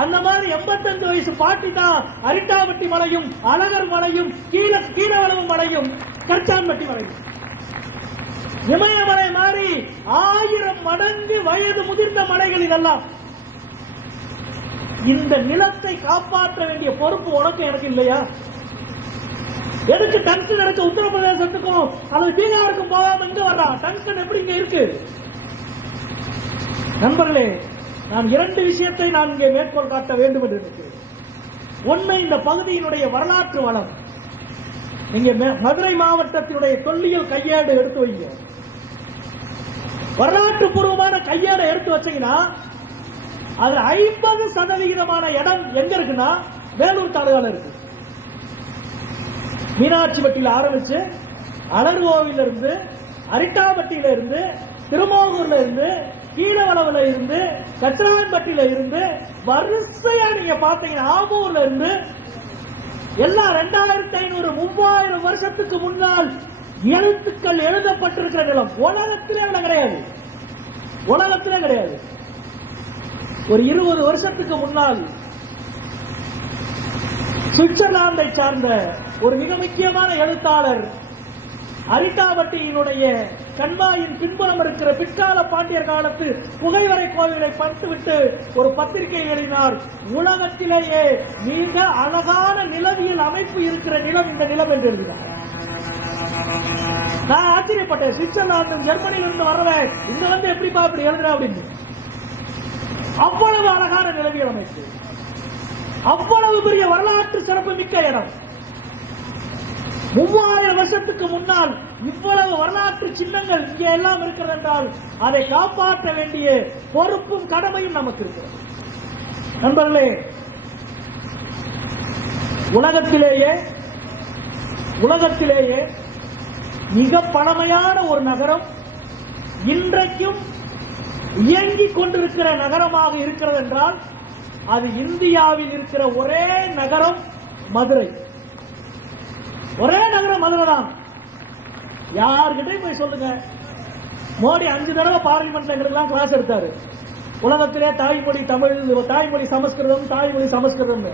அந்த மாதிரி 85 வயசு பாட்டி தான் அரிட்டாபட்டி மலையும், அழகர் மலையும், கீழவளவு மலையும், கச்சான்பட்டி மலையும். இமயமலை மாதிரி 1000 மடங்கு வயது முதிர்ந்த மலைகள் இதெல்லாம். இந்த நிலத்தை காப்பாற்ற வேண்டிய பொறுப்பு உனக்கு எனக்கு இல்லையா? எதுக்கு டங்ஸ்டன் எடுக்க உத்தரப்பிரதேசத்துக்கும் அல்லது பீகாருக்கும் போகாம இங்க வர்றான்? டங்ஸ்டன் எப்படி இங்க இருக்கு? நண்பர்களே, நான் 2 விஷயத்தை நான் இங்கே மேற்கோள் காட்ட வேண்டும் என்று இருக்கிறேன். ஒன்னு, இந்த பகுதியினுடைய வரலாற்று வளம். நீங்க மதுரை மாவட்டத்தினுடைய தொல்லியல் கையேடு எடுத்து வைங்க. வரலாற்று பூர்வமான கையேடை எடுத்து வச்சீங்கன்னா அது 50% இடம் எங்க இருக்குன்னா வேலூர் தாலுகால இருக்கு. மீனாட்சிப்பட்டியில ஆரம்பிச்சு அலர்கோவில இருந்து, அரிட்டாபட்டியில இருந்து, திருமோகூர்ல இருந்து, கீழவளவுல இருந்து, கச்சரான்பட்டியில இருந்து, வரிசையா நீங்க பாத்தீங்கன்னா ஆமூர்ல இருந்து எல்லாம் 2500 3000 வருஷத்துக்கு முன்னால் எழுத்துக்கள் எழுதப்பட்டிருக்கிற நிலம். உலகத்திலே கிடையாது. உலகத்திலே கிடையாது. ஒரு 20 வருஷத்துக்கு முன்னால் சுவிட்சர்லாந்தை சார்ந்த ஒரு மிக முக்கியமான எழுத்தாளர் அரிட்டாபட்டியினுடைய கண்மாயின் பின்புறம் இருக்கிற பிற்கால பாண்டியர் காலத்து புகைவரை கோவிலை பார்த்துவிட்டு ஒரு பத்திரிகை எழுதினார். உலகத்திலேயே மிக அழகான நிலவியல் அமைப்பு இருக்கிற நிலம் இந்த நிலம் என்று எழுதினார். நான் ஆச்சரியப்பட்டேன். சுவிட்சர்லாந்து ஜெர்மனியிலிருந்து வரவேன், இங்க வந்து எப்படிப்பா அப்படி எழுதுற அப்படின்னு. அவ்வளவு அழகான நிலவியல் அமைப்பு, அவ்வளவு பெரிய வரலாற்று சிறப்பு மிக்க இடம். 3000 வருஷத்துக்கு முன்னால் இவ்வளவு வரலாற்று சின்னங்கள் இங்கே எல்லாம் இருக்கிறது என்றால் அதை காப்பாற்ற வேண்டிய பொறுப்பும் கடமையும் நமக்கு இருக்கிறது. நண்பர்களே, உலகத்திலேயே மிக பழமையான ஒரு நகரம், இன்றைக்கும் இயங்கிக் கொண்டிருக்கிற நகரமாக இருக்கிறது என்றால் அது இந்தியாவில் இருக்கிற ஒரே நகரம் மதுரை. ஒரே நகரம் மதுரை தான். யார்கிட்டையும் போய் சொல்லுங்க. மோடி 5 தடவை பார்லிமெண்ட்ல எங்களுக்கெல்லாம் கிளாஸ் எடுத்தாரு. உலகத்திலே தாய்மொழி தமிழ், தாய்மொழி சமஸ்கிருதம், தாய்மொழி சமஸ்கிருதம்.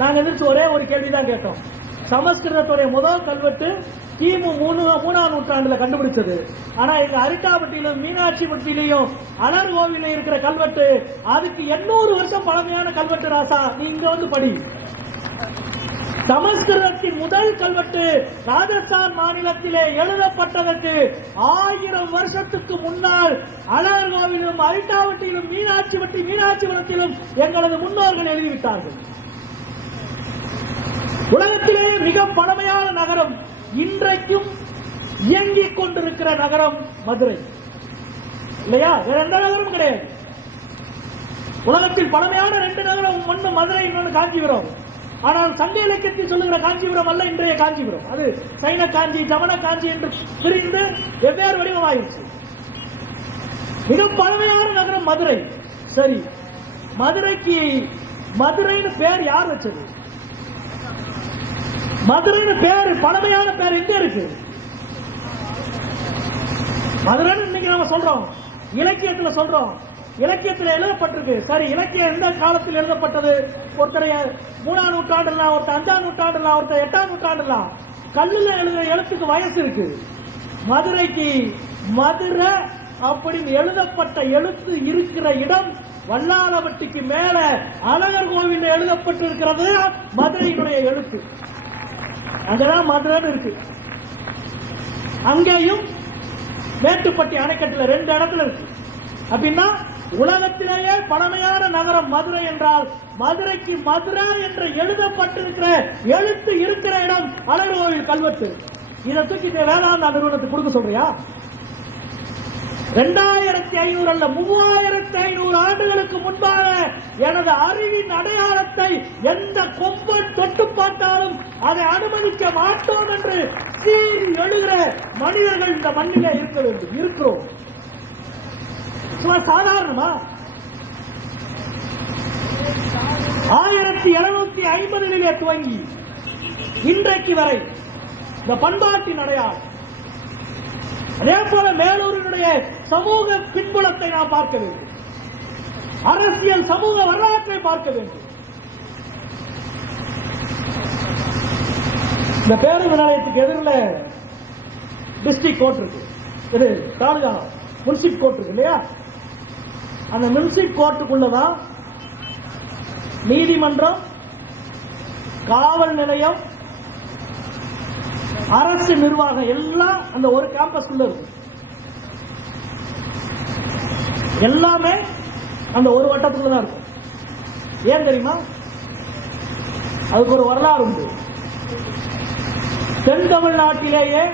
நாங்க எதிர்த்து ஒரே ஒரு கேள்விதான் கேட்டோம். சமஸ்கிருதத்துடைய முதல் கல்வெட்டு கிமு 3ஆம் நூற்றாண்டுல கண்டுபிடிச்சது. ஆனா எங்க அரிட்டாபட்டியிலும் மீனாட்சிப்பட்டியிலையும் அலர்கோவில இருக்கிற கல்வெட்டு அதுக்கு 800 வருஷம் பழமையான கல்வெட்டு. ராசா, நீ இங்க வந்து படி. சமஸ்கிருதத்தின் முதல் கல்வெட்டு ராஜஸ்தான் மாநிலத்திலே எழுதப்பட்டதற்கு 1000 வருஷத்துக்கு முன்னால் அலர்கோவிலும் அரிட்டாபட்டியிலும் மீனாட்சிபுரத்திலும் எங்களது முன்னோர்கள் எழுதிவிட்டார்கள். உலகத்திலேயே மிக பழமையான நகரம், இன்றைக்கும் இயங்கிக் கொண்டிருக்கிற நகரம் மதுரை. இல்லையா? வேற எந்த நகரம் கிடையாது. உலகத்தில் பழமையான 2 நகரம், ஒன்று மதுரை, இன்னொன்று காஞ்சிபுரம். ஆனால் சங்க இலக்கியத்தில் சொல்லுகிற காஞ்சிபுரம் அல்ல இன்றைய காஞ்சிபுரம். அது சைன காஞ்சி, ஜமன காஞ்சி என்று பிரிந்து வெவ்வேறு வடிவமாயிருச்சு. மிக பழமையான நகரம் மதுரை. சரி, மதுரைக்கு மதுரைன்னு பேர் யார் வச்சது? மதுரைன்னு பேரு, பழமையான பேர் எங்க இருக்கு? மதுரைன்னு இன்னைக்கு நாம சொல்றோம், இலக்கியத்தில் சொல்றோம், இலக்கியத்தில் எழுதப்பட்டிருக்கு. சரி, இலக்கியம் எந்த காலத்தில் எழுதப்பட்டது? ஒருத்தர் 3ஆம் நூற்றாண்டுலாம், ஒருத்தர் 5ஆம் நூற்றாண்டுலாம், ஒருத்தர் 8ஆம் நூற்றாண்டுலாம். கல்லுல எழுதுற எழுத்துக்கு வயசு இருக்கு. மதுரைக்கு மதுரை அப்படின்னு எழுதப்பட்ட எழுத்து இருக்கிற இடம் வல்லாரவட்டிக்கு மேல அழகர் கோவில் எழுதப்பட்டிருக்கிறது. மதுரையினுடைய எழுத்து அங்கதான் மதுரை இருக்கு. அங்கேயும் மேட்டுப்பட்டி அணைக்கட்டுல 2 இடத்துல இருக்கு. அப்படின்னா உலகத்திலேயே பழமையான நகரம் மதுரை என்றால் மதுரைக்கு மதுரை என்று எழுதப்பட்டிருக்கிற எழுத்து இருக்கிற இடம் அழகர் கோவில் கல்வெட்டு. இதை தூக்கி வேளாண் நிறுவனத்துக்கு கொடுக்க சொல்றியா? 2500 அல்ல 3500 ஆண்டுகளுக்கு முன்பாக எனது அறிவின் அடையாளத்தை எந்த கொம்பன் தொட்டு பார்த்தாலும் அதை அனுமதிக்க மாட்டோம் என்று சீறி எழுகிற மனிதர்கள் இந்த மண்ணிலே இருக்க வேண்டும். இருக்கிறோம். சாதாரணமா 1750 துவங்கி இன்றைக்கு வரை இந்த பண்பாட்டின் அடையாளம். அதே போல மேலூரினுடைய சமூக பின்புலத்தை நாம் பார்க்க வேண்டும். அரசியல் சமூக வரலாற்றை பார்க்க வேண்டும். இந்த பேருந்து நிலையத்துக்கு எதிரில் டிஸ்ட்ரிக்ட் கோர்ட் இருக்கு, இது தாலுகா முன்சிப் கோர்ட் இருக்கு இல்லையா? அந்த முன்சிப் கோர்ட்டுக்குள்ளதான் நீதிமன்றம், காவல் நிலையம், அரசு நிர்வாகம் எல்லாம் அந்த ஒரு கேம்பஸ் இருக்கு. எல்லாமே அந்த ஒரு வட்டத்துக்குள்ளதான் இருக்கும். ஏன் தெரியுமா? அதுக்கு ஒரு வரலாறு உண்டு. தென் தமிழ்நாட்டிலேயே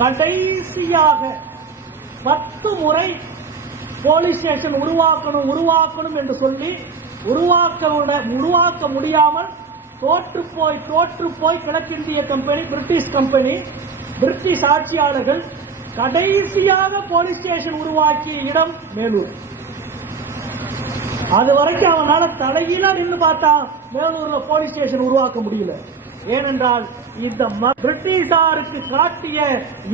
கடைசியாக 10 முறை போலீஸ் ஸ்டேஷன் உருவாக்கணும் என்று சொல்லி உருவாக்க முடியாமல் தோற்று போய் கிழக்கிந்திய கம்பெனி, பிரிட்டிஷ் ஆட்சியாளர்கள் கடைசியாக போலீஸ் ஸ்டேஷன் உருவாக்கிய இடம் மேலூர். அது வரைக்கும் அவனால தலையில நின்று பார்த்தா மேலூர்ல போலீஸ் ஸ்டேஷன் உருவாக்க முடியல. ஏனென்றால் இந்த பிரிட்டிஷாருக்கு காட்டிய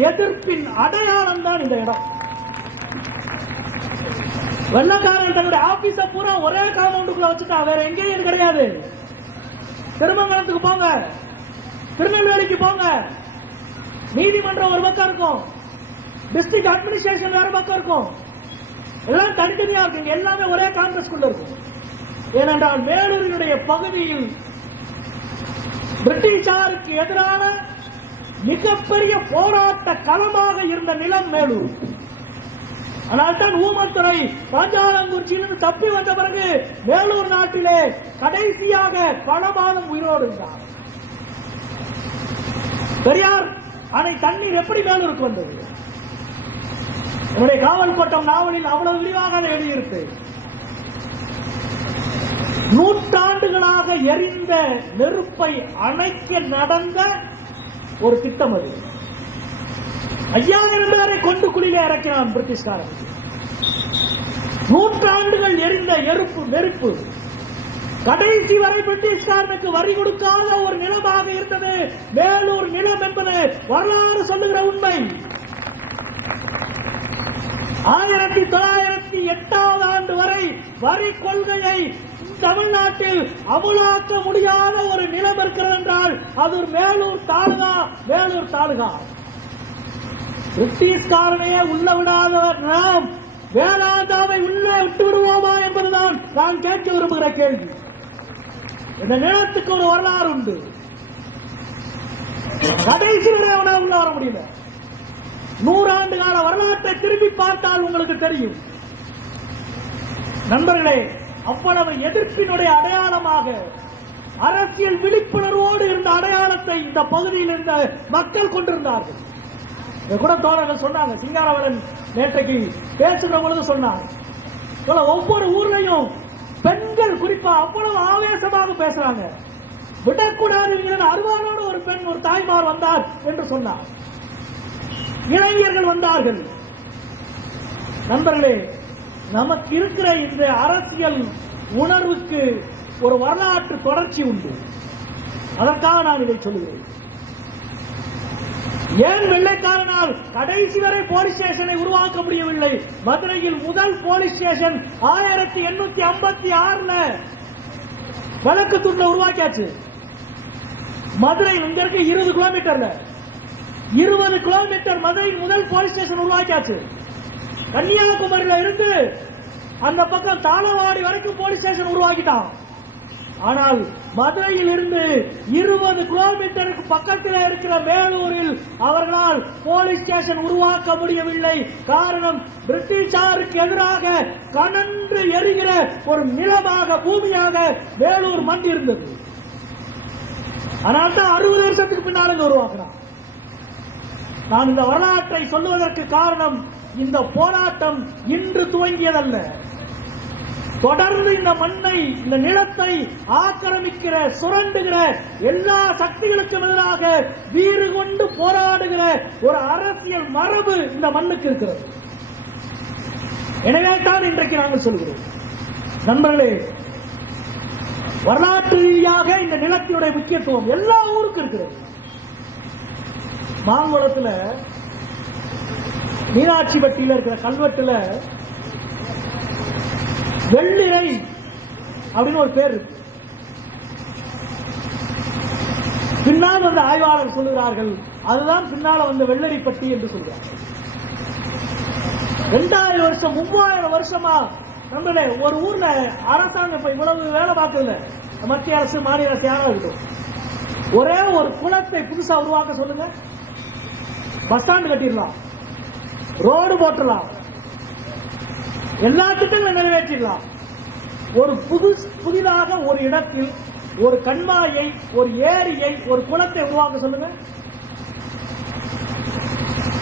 எதிர்ப்பின் அடையாளம் தான் இந்த இடம். வெள்ளக்காரன் தன்னுடைய ஆபீஸ பூரா ஒரே காம்பவுண்டுக்குள்ள வச்சுட்டா, வேற எங்கேயும் கிடையாது. திருமங்கலத்துக்கு போங்க, திருநெல்வேலிக்கு போங்க, நீதிமன்றம் ஒரு பக்கம் இருக்கும், டிஸ்ட்ரிக்ட் அட்மினிஸ்ட்ரேஷன் வேற பக்கம் இருக்கும், எல்லாம் தனித்தனியா இருக்கு. எல்லாமே ஒரே காம்பஸ்குள்ள இருக்கும். ஏனென்றால் மேலூரினுடைய பகுதியில் பிரிட்டிஷாருக்கு எதிரான மிகப்பெரிய போராட்ட களமாக இருந்த நிலம் மேலூர். அதனால்தான் ஊமத்துறை பாஞ்சாலங்குறிச்சியிலிருந்து தப்பி வந்த பிறகு மேலூர் நாட்டிலே கடைசியாக பல மாதம் உயிரோடு இருந்தார். பெரியார் அணை தண்ணீர் எப்படி மேலூருக்கு வந்தது? என்னுடைய காவல் கோட்டம் நாவலில் அவ்வளவு விரிவாக எழுதியிருக்கு. நூற்றாண்டுகளாக எரிந்த நெருப்பை அணைக்க நடந்த ஒரு திட்டம் அது. 5000 பேரை கொண்டு குழியிலே இறக்கினான் பிரிட்டிஷ்காரன். நூற்றாண்டுகள் எரிந்த நெருப்பு கடைசி வரை பிரிட்டிஷ்காரனுக்கு வரி கொடுக்காத ஒரு நிலமாக இருந்தது மேலூர் நிலம் என்பது வரலாறு சொல்லுகிற உண்மை. 1908 ஆண்டு வரை வரி கொள்கையை தமிழ்நாட்டில் அமலாக்க முடியாத ஒரு நிலம் இருக்கிறது என்றால் அது மேலூர் தாலுகா. பிரிட்டிஷ்காரனையே உள்ள விடாதவர் நாம் வேதாந்தாவை உள்ளே விட்டு விடுவோமா என்பதுதான் நான் கேட்க விரும்புகிற கேள்வி. இந்த நிலத்துக்கு ஒரு வரலாறு உண்டு. கடைசி வரை அவனால் உள்ள வர முடியல. 100 ஆண்டு கால வரலாற்றை திரும்பி பார்த்தால் உங்களுக்கு தெரியும். நண்பர்களே, அவ்வளவு எதிர்ப்பினுடைய அடையாளமாக அரசியல் விழிப்புணர்வோடு இருந்த அடையாளத்தை இந்த பகுதியில் இருந்த மக்கள் கொண்டிருந்தார்கள். கூட தோழர்கள் சொன்னாங்க, சிங்காரவரன் நேற்றைக்கு பேசுகிற பொழுது சொன்னாங்க, ஒவ்வொரு ஊர்லையும் பெண்கள் குறிப்பா அவ்வளவு ஆவேசமாக பேசுறாங்க. விடக்கூடாது அருவாளோடு ஒரு பெண், ஒரு தாய்மார் வந்தார் என்று சொன்னார். இளைஞர்கள் வந்தார்கள். நண்பர்களே, நமக்கு இருக்கிற இந்த அரசியல் உணர்வுக்கு ஒரு வரலாற்று தொடர்ச்சி உண்டு. அதற்காக நான் இதை சொல்லுகிறேன். ஏன் வெள்ளைக்காரனால் கடைசி வரை போலீஸ் ஸ்டேஷனை உருவாக்க முடியவில்லை? மதுரையில் முதல் போலீஸ் ஸ்டேஷன் 1856 வழக்கு தூண்ல உருவாக்கியாச்சு. மதுரை இங்க இருக்க 20 கிலோமீட்டர்ல 20 கிலோமீட்டர் மதுரையில் முதல் போலீஸ் ஸ்டேஷன் உருவாக்கியாச்சு. கன்னியாகுமரியில இருந்து அந்த பக்கம் தாளவாடி வரைக்கும் போலீஸ் ஸ்டேஷன் உருவாக்கிட்டான். ஆனால் மதுரையில் இருந்து 20 கிலோமீட்டருக்கு பக்கத்தில் இருக்கிற மேலூரில் அவர்களால் போலீஸ் ஸ்டேஷன் உருவாக்க முடியவில்லை. காரணம், பிரிட்டிஷாருக்கு எதிராக கனன்று எரிகிற ஒரு நிலமாக, பூமியாக மேலூர் மண் இருந்தது. அதனால்தான் 60 வருஷத்துக்கு பின்னால உருவாக்கினான். நான் இந்த வரலாற்றை சொல்லுவதற்கு காரணம், இந்த போராட்டம் இன்று துவங்கியதல்ல. தொடர்ந்து இந்த மண்ணை, இந்த நிலத்தை ஆக்கிரமிக்கிற, சுரண்டுகிற எல்லா சக்திகளுக்கும் எதிராக வீறு கொண்டு போராடுகிற ஒரு அரசியல் மரபு இந்த மண்ணுக்கு இருக்கிறது. எனவே தான் இன்றைக்கு நாங்கள் சொல்கிறோம், நண்பர்களே, வரலாற்று ரீதியாக இந்த நிலத்தினுடைய முக்கியத்துவம் எல்லா ஊருக்கும் இருக்கிறது. மாங்குளத்துல மீனாட்சிப்பட்டியில இருக்கிற கல்வெட்டுல வெள்ளிரை அப்படின்னு ஒரு பேர் இருக்கு. பின்னால் வந்த ஆய்வாளர் சொல்லுகிறார்கள், அதுதான் பின்னால வந்த வெள்ளரிப்பட்டி என்று சொல்றார்கள். 2000 வருஷம் 3000 வருஷமா நம்மளே ஒரு ஊர்ல அரசாங்கம் இப்ப இவ்வளவு வேலை பார்க்கல, மத்திய அரசு மாநில அரசு யாரா இருக்கும், ஒரே ஒரு குளத்தை புதுசா உருவாக்க சொல்லுங்க, பஸ் ஸ்டாண்ட் கட்டிடலாம், ரோடு போட்டுடலாம், எல்லா திட்டங்களும் நிறைவேற்றிடலாம். ஒரு புதிதாக ஒரு இடத்தில் ஒரு கண்மாயை, ஒரு ஏரியை, ஒரு குளத்தை உருவாக்க சொல்லுங்க,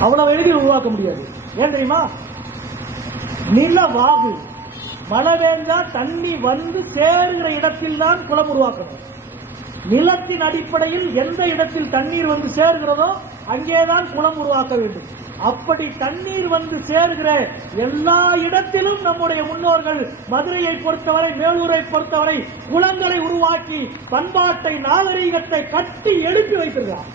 அவ்வளவு எளிதில் உருவாக்க முடியாது. ஏன் தெரியுமா? நிலவாகு, மழை பெய்தா தண்ணி வந்து சேருகிற இடத்தில் தான் குளம் உருவாக்கணும். நிலத்தின் அடிப்படையில் எந்த இடத்தில் தண்ணீர் வந்து சேருகிறதோ அங்கேதான் குளம் உருவாக்க வேண்டும். அப்படி தண்ணீர் வந்து சேருகிற எல்லா இடத்திலும் நம்முடைய முன்னோர்கள் மதுரையை பொறுத்தவரை, மேலூரை பொறுத்தவரை குளங்களை உருவாக்கி பண்பாட்டை, நாகரீகத்தை கட்டி எழுப்பி வைத்திருக்கிறார்.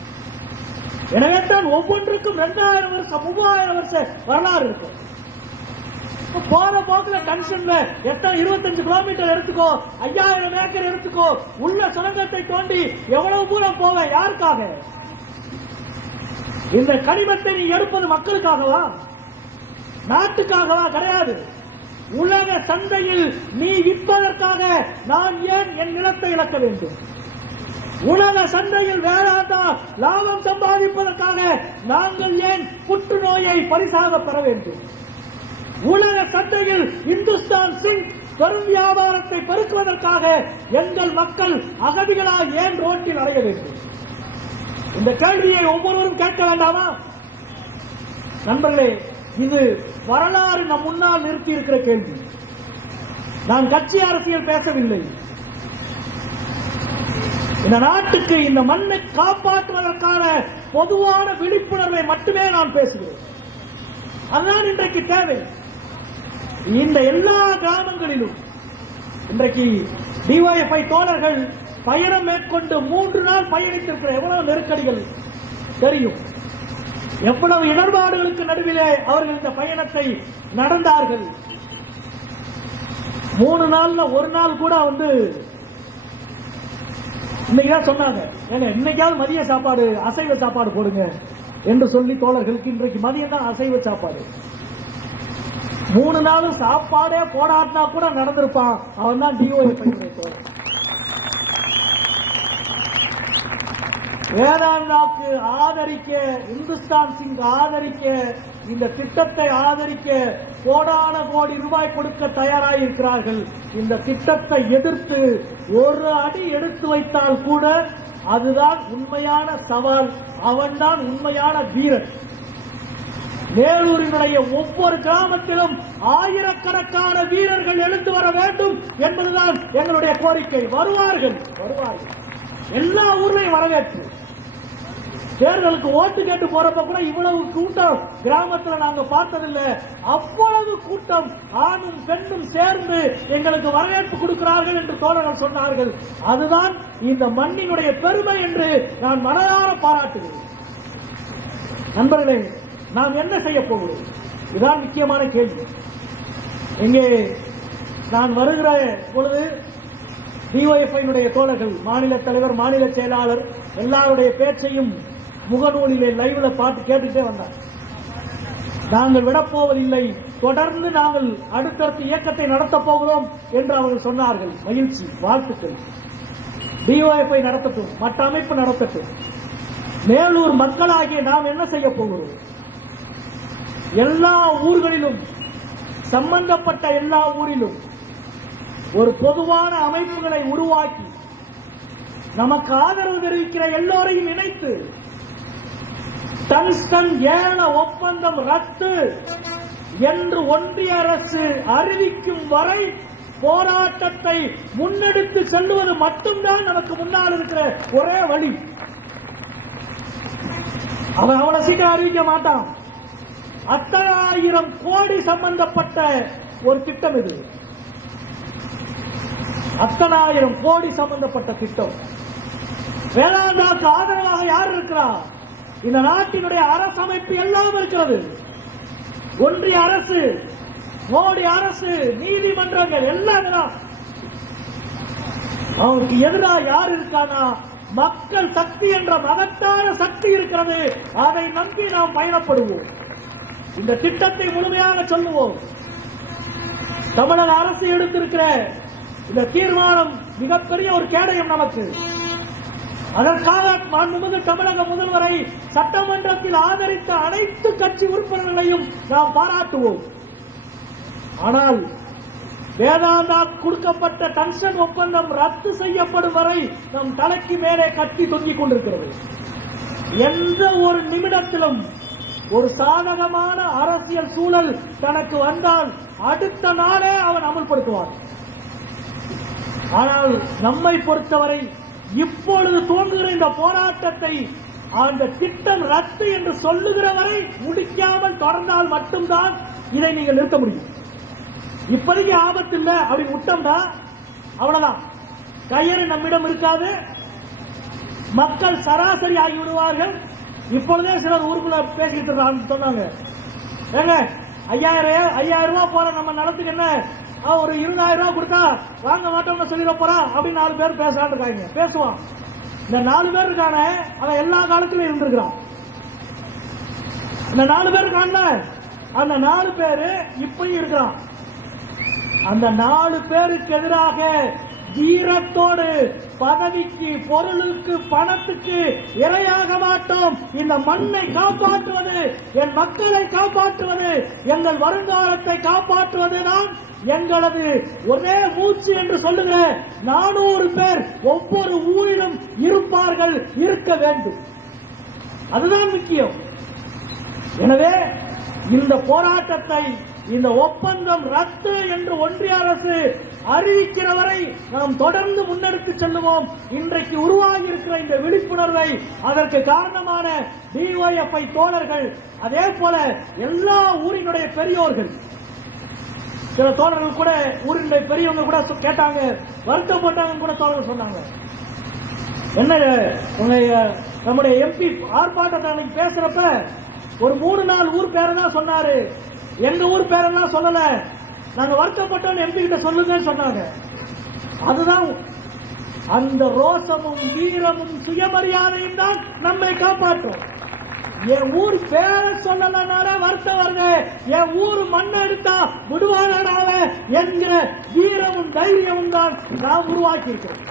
எனவே தான் ஒவ்வொன்றுக்கும் 2000 வருஷம் 3000 வருஷ வரலாறு இருக்கும். போற போக்குல டென்ஷன்ல எத்தனை 25 கிலோமீட்டர் எடுத்துக்கோ, 5000 ஏக்கர் எடுத்துக்கோ, உள்ள சுரங்கத்தை தோண்டி எவ்வளவு தூரம் போவ, யாருக்காக? இந்த கனிமத்தை நீ எடுப்பது மக்களுக்காகவா, நாட்டுக்காகவா? கிடையாது. உலக சந்தையில் நீ விற்பதற்காக நான் ஏன் என் நிலத்தை இழக்க வேண்டும்? உலக சந்தையில் வேறாந்தா லாபம் சம்பாதிப்பதற்காக நாங்கள் ஏன் புற்றுநோயை பரிசாக பெற வேண்டும்? உலக சந்தையில் இந்துஸ்தான் சிங் பெரும் வியாபாரத்தை பெருக்குவதற்காக எங்கள் மக்கள் அகதிகளால் ஏன் ரோட்டில் அடைய வேண்டும்? இந்த கேள்வியை ஒவ்வொருவரும் கேட்க வேண்டாமா? நண்பர்களே, இது வரலாறு நம் முன்னால் நிறுத்தி இருக்கிற கேள்வி. நான் கட்சி அரசியல் பேசவில்லை. இந்த நாட்டுக்கு, இந்த மண்ணை காப்பாற்றுவதற்கான பொதுவான விழிப்புணர்வை மட்டுமே நான் பேசுகிறேன். அதுதான் இன்றைக்கு தேவை. இந்த எல்லா கிராமங்களிலும் இன்றைக்கு டிஒய்எஃப்ஐ தோழர்கள் பயணம் மேற்கொண்டு 3 நாள் பயணித்திருக்கிற எவ்வளவு நெருக்கடிகள் தெரியும், எவ்வளவு இடர்பாடுகளுக்கு நடுவிலே அவர்கள் இந்த பயணத்தை நடந்தார்கள். 3 நாள்ல ஒரு நாள் கூட வந்து இன்னைக்குதான் சொன்னாங்க, ஏங்க இன்னைக்காவது மதிய சாப்பாடு, அசைவ சாப்பாடு போடுங்க என்று சொல்லி தோழர்களுக்கு இன்றைக்கு மதியம் தான் அசைவ சாப்பாடு. 3 நாளும் சாப்பாடே போடாட்டினா கூட நடந்திருப்பான். அவன் தான் டிஒய்எஃப்ஐ தோழர். வேதாந்தாக்கு ஆதரிக்க, இந்துஸ்தான் சிங் ஆதரிக்க, இந்த திட்டத்தை ஆதரிக்க கோடான கோடி ரூபாய் கொடுக்க தயாராக இருக்கிறார்கள். இந்த திட்டத்தை எதிர்த்து ஒரு அடி எடுத்து வைத்தால் கூட அதுதான் உண்மையான சவால், அவன்தான் உண்மையான வீரன். மேலூரினுடைய ஒவ்வொரு கிராமத்திலும் ஆயிரக்கணக்கான வீரர்கள் எழுந்து வர வேண்டும் என்பதுதான் எங்களுடைய கோரிக்கை. வருவார்கள், எல்லா ஊர்லையும் வரவேற்று. தேர்தலுக்கு ஓட்டு கேட்டு போறப்ப கூட இவ்வளவு கூட்டம் கிராமத்தில் நாங்க பார்த்ததில்லை. அவ்வளவு கூட்டம், ஆணும் பெண்ணும் சேர்ந்து எங்களுக்கு வரவேற்பு கொடுக்கிறார்கள் என்று தோழர்கள் சொன்னார்கள். அதுதான் இந்த மண்ணினுடைய பெருமை என்று நான் மனதார பாராட்டுகிறேன். நண்பர்களே, நாம் என்ன செய்ய போகிறோம்? இதுதான் முக்கியமான கேள்வி. இங்கே நான் வருகிற பொழுது டிஒய்எஃப்ஐ தோழர்கள், மாநில தலைவர், மாநில செயலாளர் எல்லாருடைய பேச்சையும் முகநூலிலே லைவ்ல பார்த்து கேட்டுட்டே வந்தார். நாங்கள் விடப்போவதில்லை, தொடர்ந்து நாங்கள் அடுத்தடுத்த இயக்கத்தை நடத்தப் போகிறோம் என்று அவர்கள் சொன்னார்கள். மகிழ்ச்சி, வாழ்த்துக்கள். டிஒய்எஃப்ஐ நடத்தட்டும், மற்ற அமைப்பு நடத்தட்டும். மேலூர் மக்களாகிய நாம் என்ன செய்ய போகிறோம்? எல்லா ஊர்களிலும், சம்பந்தப்பட்ட எல்லா ஊரிலும் ஒரு பொதுவான அமைப்புகளை உருவாக்கி நமக்கு ஆதரவு தெரிவிக்கிற எல்லோரையும் இணைத்து டங்ஸ்டன் ஏல ஒப்பந்தம் ரத்து என்று ஒன்றிய அரசு அறிவிக்கும் வரை போராட்டத்தை முன்னெடுத்து செல்லுவது மட்டும்தான் நமக்கு முன்னால் இருக்கிற ஒரே வழி. அவன் அவ்வளவு சீக்கிரம் அறிவிக்க மாட்டான். 10,000 கோடி சம்பந்தப்பட்ட ஒரு திட்டம் இது. 10,000 கோடி சம்பந்தப்பட்ட திட்டம். வேதாந்தாவுக்கு ஆதரவாக யார் இருக்கிறார்? இந்த நாட்டினுடைய அரசமைப்பு எல்லாம் இருக்கிறது. ஒன்றிய அரசு, மோடி அரசு, நீதிமன்றங்கள் எல்லாம். அவனுக்கு எதிராக யார் இருக்கானா? மக்கள் சக்தி என்ற மகத்தான சக்தி இருக்கிறது. அதை நம்பி நாம் பயணப்படுவோம். இந்த திட்டத்தை முழுமையாக சொல்லுவோம். தமிழக அரசு எடுத்திருக்கிற இந்த தீர்மானம் மிகப்பெரிய ஒரு கேடயம் நமக்கு. அதற்காக மாண்புமிகு தமிழக முதல்வரை சட்டமன்றத்தில் ஆதரித்த அனைத்து கட்சி உறுப்பினர்களையும் நாம் பாராட்டுவோம். ஆனால் வேதாந்தா கொடுக்கப்பட்ட டங்ஸ்டன் ஒப்பந்தம் ரத்து செய்யப்படும் வரை நம் தலைக்கு மேலே கத்தி தொங்கிக் கொண்டிருக்கிறது. எந்த ஒரு நிமிடத்திலும் ஒரு சாதகமான அரசியல் சூழல் தனக்கு வந்தால் அடுத்த நாளே அவன் அமல்படுத்துவான். ஆனால் நம்மை பொறுத்தவரை இப்பொழுது துவங்குகிற இந்த போராட்டத்தை அந்த திட்டம் ரத்து என்று சொல்லுகிற வரை முடிக்காமல் தொடர்ந்தால் மட்டும்தான் இதை நீங்கள் நிறுத்த முடியும். இப்போதைக்கு ஆபத்து இல்லை அப்படி விட்டோம்னா அவ்வளவுதான். கயிறு நம்மிடம் இருக்காது. மக்கள் சராசரி ஆகிவிடுவார்கள். இப்பொழுதே சிலர் ஊருக்குள்ள பேசிட்டு சொன்னாங்க, ஏங்க 5,000 ரூபாய் போற நம்ம நிலத்துக்கு என்ன ஒரு 20,000 ரூபாய் கொடுத்தா வாங்க மாட்டோம்னு சொல்லிட போறான் அப்படின்னு 4 பேர் பேசலான்னு இருக்காங்க. பேசுவான். இந்த 4 பேர் இருக்கான அவன் எல்லா காலத்திலும் இருந்திருக்கிறான். இந்த 4 பேர் இருக்கான்ல அந்த 4 பேரு இப்பயும் இருக்கிறான். அந்த 4 பேருக்கு எதிராக வீரத்தோடு பதவிக்கு, பொருளுக்கு, பணத்துக்கு இரையாக மாட்டோம். இந்த மண்ணை காப்பாற்றுவது, என் மக்களை காப்பாற்றுவது, எங்கள் வருங்காலத்தை காப்பாற்றுவதுதான் எங்களது ஒரே மூச்சு என்று சொல்லுகிற 400 பேர் ஒவ்வொரு ஊரிலும் இருப்பார்கள், இருக்க வேண்டும். அதுதான் முக்கியம். எனவே இந்த போராட்டத்தை, இந்த ஒப்பந்தம் ரத்து என்று ஒன்றிய அரசு அறிவிக்கிற வரை நாம் தொடர்ந்து முன்னெடுத்து செல்லுவோம். இன்றைக்கு உருவாகி இருக்கிற இந்த விழிப்புணர்வை அதற்கு காரணமான டிஒய்எஃப்ஐ தோழர்கள், அதே போல எல்லா ஊரினுடைய பெரியோர்கள், சில தோழர்கள் கூட ஊரினுடைய பெரியவங்க கூட கேட்டாங்க, வருத்தப்பட்டாங்க கூட தோழர்கள் சொன்னாங்க. என்ன நம்முடைய எம்பி ஆர்ப்பாட்டத்தை அன்னைக்கு பேசுறப்ப ஒரு 3-4 ஊர் பேரை தான் சொன்னாரு. எங்க ஊர் பேரெல்லாம் சொல்லல. நாங்க வருத்தப்பட்டோம் எம்பி கிட்ட சொல்லுங்கன்னு சொன்னாங்க. அதுதான் அந்த ரோசமும் வீரமும் சுயமரியாதையும் தான் நம்மை காப்பாற்றும். என் ஊர் பேரை சொல்லலனால வருத்தம் வருது. என் ஊர் மண்ணை எடுத்தா விடுவானால என்கிற வீரமும் தைரியமும் தான் நாம் உருவாக்கி இருக்கிறோம்.